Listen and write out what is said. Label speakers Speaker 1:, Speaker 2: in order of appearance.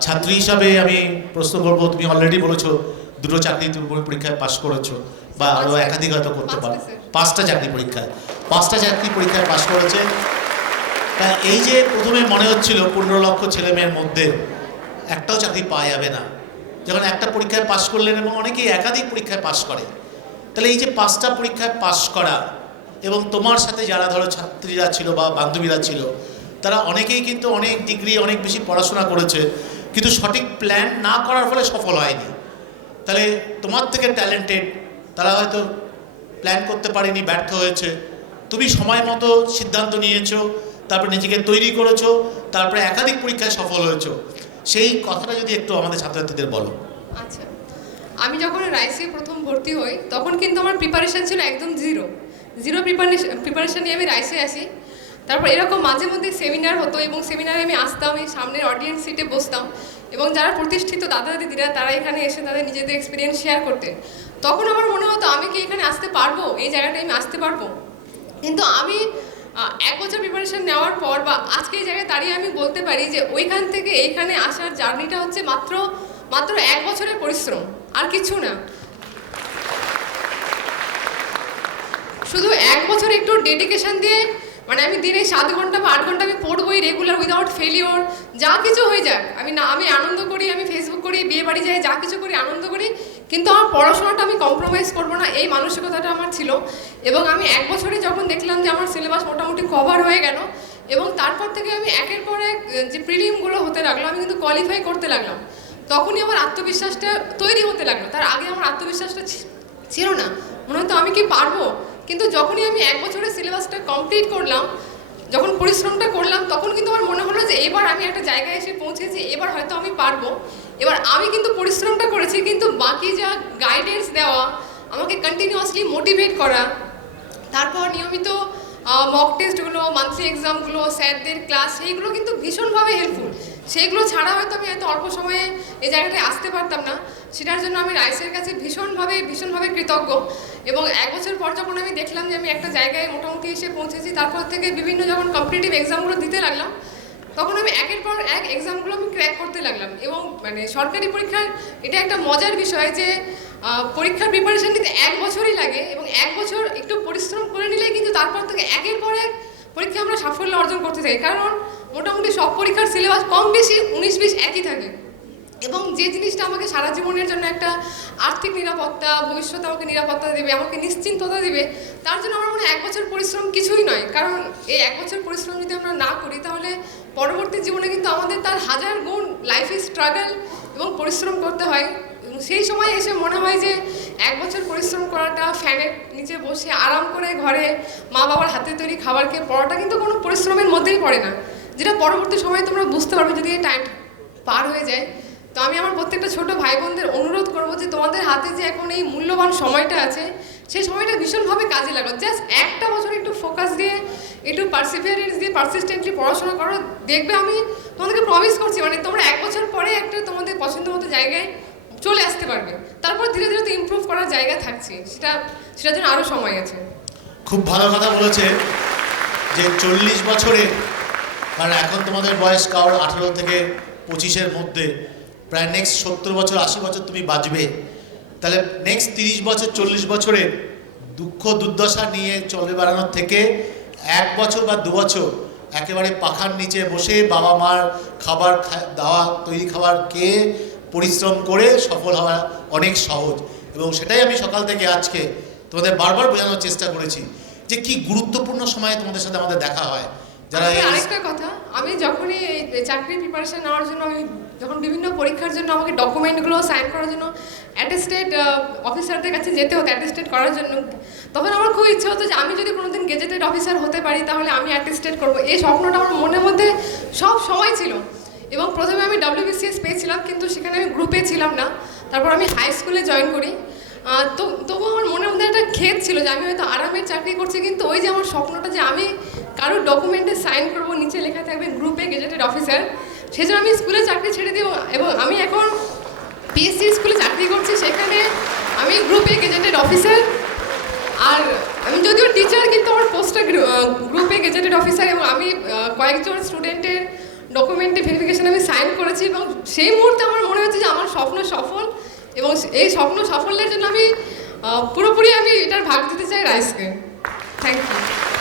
Speaker 1: ছাত্রী হিসাবে আমি প্রশ্ন করব তুমি অলরেডি বলেছ দুটো চাকরি তুমি পরীক্ষায় পাশ করেছ বা আরও। একাধিক হয়তো করতে পারো।
Speaker 2: পাঁচটা,
Speaker 1: পাঁচটা চাকরি পরীক্ষায়। পাঁচটা চাকরি পরীক্ষায় পাশ করেছে। তা এই যে প্রথমে মনে হচ্ছিল পনেরো লক্ষ ছেলে মেয়ের মধ্যে একটাও চাকরি পাওয়া যাবে না। যখন একটা পরীক্ষায় পাশ করলেন এবং অনেকেই একাধিক পরীক্ষায় পাশ করে। তাহলে এই যে পাঁচটা পরীক্ষায় পাশ করা এবং তোমার সাথে যারা ধরো ছাত্রীরা ছিল বা বান্ধবীরা ছিল তারা অনেকেই কিন্তু অনেক ডিগ্রি অনেক বেশি পড়াশোনা করেছে, কিন্তু সঠিক প্ল্যান না করার ফলে সফল হয়নি। তাহলে তোমার থেকে ট্যালেন্টেড তারা হয়তো প্ল্যান করতে পারেনি, ব্যর্থ হয়েছে। তুমি সময় মতো সিদ্ধান্ত নিয়েছো, তারপরে নিজেকে তৈরি করেছ, তারপরে একাধিক পরীক্ষায় সফল হয়েছো। সেই কথাটা যদি একটু আমাদের ছাত্রছাত্রীদের বলো।
Speaker 2: আচ্ছা আমি যখন রাইসে প্রথম ভর্তি হই, তখন কিন্তু আমার প্রিপারেশন ছিল একদম জিরো জিরো প্রিপারেশান প্রিপারেশন নিয়ে আমি রাইসে আসি। তারপর এরকম মাঝে মধ্যে সেমিনার হতো এবং সেমিনারে আমি আসতাম, এই সামনের অডিয়েন্স সিটে বসতাম এবং যারা প্রতিষ্ঠিত দাদা দিদিরা তারা এখানে এসে তাদের নিজেদের এক্সপিরিয়েন্স শেয়ার করতেন। তখন আমার মনে হতো, আমি কি এখানে আসতে পারব? এই জায়গাটায় আমি আসতে পারব? কিন্তু আমি এক বছর প্রিপারেশন নেওয়ার পর বা আজকে এই জায়গায় দাঁড়িয়ে আমি বলতে পারি যে ওইখান থেকে এইখানে আসার জার্নিটা হচ্ছে মাত্র মাত্র এক বছরের পরিশ্রম, আর কিছু না। শুধু এক বছর একটু ডেডিকেশন দিয়ে মানে আমি দিনে সাত ঘণ্টা বা আট ঘণ্টা আমি পড়বোই রেগুলার উইদাউট ফেলিওর যা কিছু হয়ে যাক। আমি না, আমি আনন্দ করি, আমি ফেসবুক করি, বিয়ে বাড়ি যাই, যা কিছু করি, আনন্দ করি, কিন্তু আমার পড়াশোনাটা আমি কম্প্রোমাইজ করব না, এই মানসিকতাটা আমার ছিল। এবং আমি এক বছরে যখন দেখলাম যে আমার সিলেবাস মোটামুটি কভার হয়ে গেল, এবং তারপর থেকে আমি একের পর এক যে প্রিলিমগুলো হতে লাগল, আমি কিন্তু কোয়ালিফাই করতে লাগলাম। তখনই আমার আত্মবিশ্বাসটা তৈরি হতে লাগল। তার আগে আমার আত্মবিশ্বাসটা ছিল না। মনে হতো আমি কি পারব? কিন্তু যখনই আমি এক বছরের সিলেবাসটা কমপ্লিট করলাম, যখন পরিশ্রমটা করলাম, তখন কিন্তু আমার মনে হলো যে এবার আমি একটা জায়গায় এসে পৌঁছেছি, এবার হয়তো আমি পারব। এবার আমি কিন্তু পরিশ্রমটা করেছি, কিন্তু বাকি যা গাইডেন্স দেওয়া, আমাকে কন্টিনিউয়াসলি মোটিভেট করা, তারপর নিয়মিত মক টেস্টগুলো মান্থলি এক্সামগুলো স্যারদের ক্লাস সেইগুলো কিন্তু ভীষণভাবে হেল্পফুল সেইগুলো ছাড়া হয়তো আমি হয়তো অল্প সময়ে এই জায়গাটায় আসতে পারতাম না। সেটার জন্য আমি রাইসের কাছে ভীষণভাবে ভীষণভাবে কৃতজ্ঞ। এবং এক বছর পর যখন আমি দেখলাম যে আমি একটা জায়গায় মোটামুটি এসে পৌঁছেছি, তারপর থেকে বিভিন্ন যখন কম্পিটিটিভ এক্সামগুলো দিতে লাগলাম, তখন আমি একের পর এক এক্সামগুলো আমি ক্র্যাক করতে লাগলাম। এবং মানে সরকারি পরীক্ষার এটা একটা মজার বিষয় যে পরীক্ষার প্রিপারেশন নিতে এক বছরই লাগে এবং এক বছর একটু পরিশ্রম করে নিলে কিন্তু তারপর থেকে একের পর এক পরীক্ষা আমরা সাফল্য অর্জন করতে চাই কারণ মোটামুটি সব পরীক্ষার সিলেবাস কম বেশি উনিশ বিশ একই থাকে। এবং যে জিনিসটা আমাকে সারা জীবনের জন্য একটা আর্থিক নিরাপত্তা ভবিষ্যতে আমাকে নিরাপত্তা দেবে, আমাকে নিশ্চিন্ততা দেবে, তার জন্য আমার মনে এক বছর পরিশ্রম কিছুই নয়। কারণ এই এক বছর পরিশ্রম যদি আমরা না করি, তাহলে পরবর্তী জীবনে কিন্তু আমাদের তার হাজার গুণ লাইফে স্ট্রাগল এবং পরিশ্রম করতে হয়। সেই সময় এসে মনে হয় যে এক বছর পরিশ্রম করাটা ফ্যানের নিচে বসে আরাম করে ঘরে মা বাবার হাতে তৈরি খাবার খেয়ে পড়াটা কিন্তু কোনো পরিশ্রমের মধ্যেই পড়ে না। যেটা পরবর্তী সময়ে তোমরা বুঝতে পারবে যদি এই টাইম পার হয়ে যায়। তো আমি আমার প্রত্যেকটা ছোট ভাই বোনদের অনুরোধ করব যে তোমাদের হাতে যে এখন এই মূল্যবান সময়টা আছে, সেই সময়টা ভীষণভাবে কাজে লাগো জাস্ট একটা বছর একটু ফোকাস দিয়ে, একটু পার্সিভিয়ারেন্স দিয়ে পারসিস্টেন্টলি পড়াশোনা করো। দেখবে আমি তোমাদেরকে প্রমিস করছি মানে তোমরা এক বছর পরে একটা তোমাদের পছন্দ মতো জায়গায় চলে আসতে পারবে। তারপর ধীরে ধীরে তো ইমপ্রুভ করার জায়গা থাকছে। সেটা, সেটার জন্য আরও সময় আছে।
Speaker 1: খুব ভালো কথা বলেছে যে চল্লিশ বছরে, কারণ এখন তোমাদের বয়স কারোর আঠেরো থেকে পঁচিশের মধ্যে। প্রায় নেক্সট সত্তর বছর, আশি বছর তুমি বাঁচবে। তাহলে নেক্সট তিরিশ বছর, চল্লিশ বছরে দুঃখ, দুর্দশা নিয়ে চলে বেড়ানোর থেকে এক বছর বা দু বছর একেবারে পাখার নিচে বসে বাবা মার খাবার দেওয়া, তৈরি খাবার খেয়ে পরিশ্রম করে সফল হওয়া অনেক সহজ। এবং সেটাই আমি সকাল থেকে আজকে তোমাদের বারবার বোঝানোর চেষ্টা করেছি যে কি গুরুত্বপূর্ণ সময়ে তোমাদের সাথে আমাদের দেখা হয়। যারা
Speaker 2: আরেকটা কথা আমি যখনই এই চাকরির প্রিপারেশন নেওয়ার জন্য আমি যখন বিভিন্ন পরীক্ষার জন্য আমাকে ডকুমেন্টগুলো সাইন করার জন্য অ্যাটেস্টেড অফিসারদের কাছে যেতে হতো অ্যাটেস্টেড করার জন্য তখন আমার খুব ইচ্ছে হতো যে আমি যদি কোনোদিন গেজেটেড অফিসার হতে পারি তাহলে আমি অ্যাটেস্টেড করব। এই স্বপ্নটা আমার মনের মধ্যে সব সময় ছিল। এবং প্রথমে আমি ডাব্লিউবিসিএস পেয়েছিলাম কিন্তু সেখানে আমি গ্রুপে ছিলাম না। তারপর আমি হাই স্কুলে জয়েন করি। তো, তবু আমার মনের মধ্যে একটা খেদ ছিল যে আমি হয়তো আরামের চাকরি করছি, কিন্তু ওই যে আমার স্বপ্নটা যে আমি কারোর ডকুমেন্টে সাইন করব, নিচে লেখা থাকবে গ্রুপে গেজেটেড অফিসার সেজন্য আমি স্কুলে চাকরি ছেড়ে দিই এবং আমি এখন পিএসসি স্কুলে চাকরি করছি, সেখানে আমি গ্রুপে গেজেটেড অফিসার আর আমি যদিও টিচার কিন্তু আমার পোস্টটা গ্রুপে গেজেটেড অফিসার এবং আমি কয়েকজন স্টুডেন্টের ডকুমেন্টে ভেরিফিকেশন আমি সাইন করেছি এবং সেই মুহূর্তে আমার মনে হচ্ছে যে আমার স্বপ্ন সফল এবং এই স্বপ্ন সাফল্যের জন্য আমি পুরোপুরি আমি এটার ভাগ দিতে চাই রাইসকে। Thank you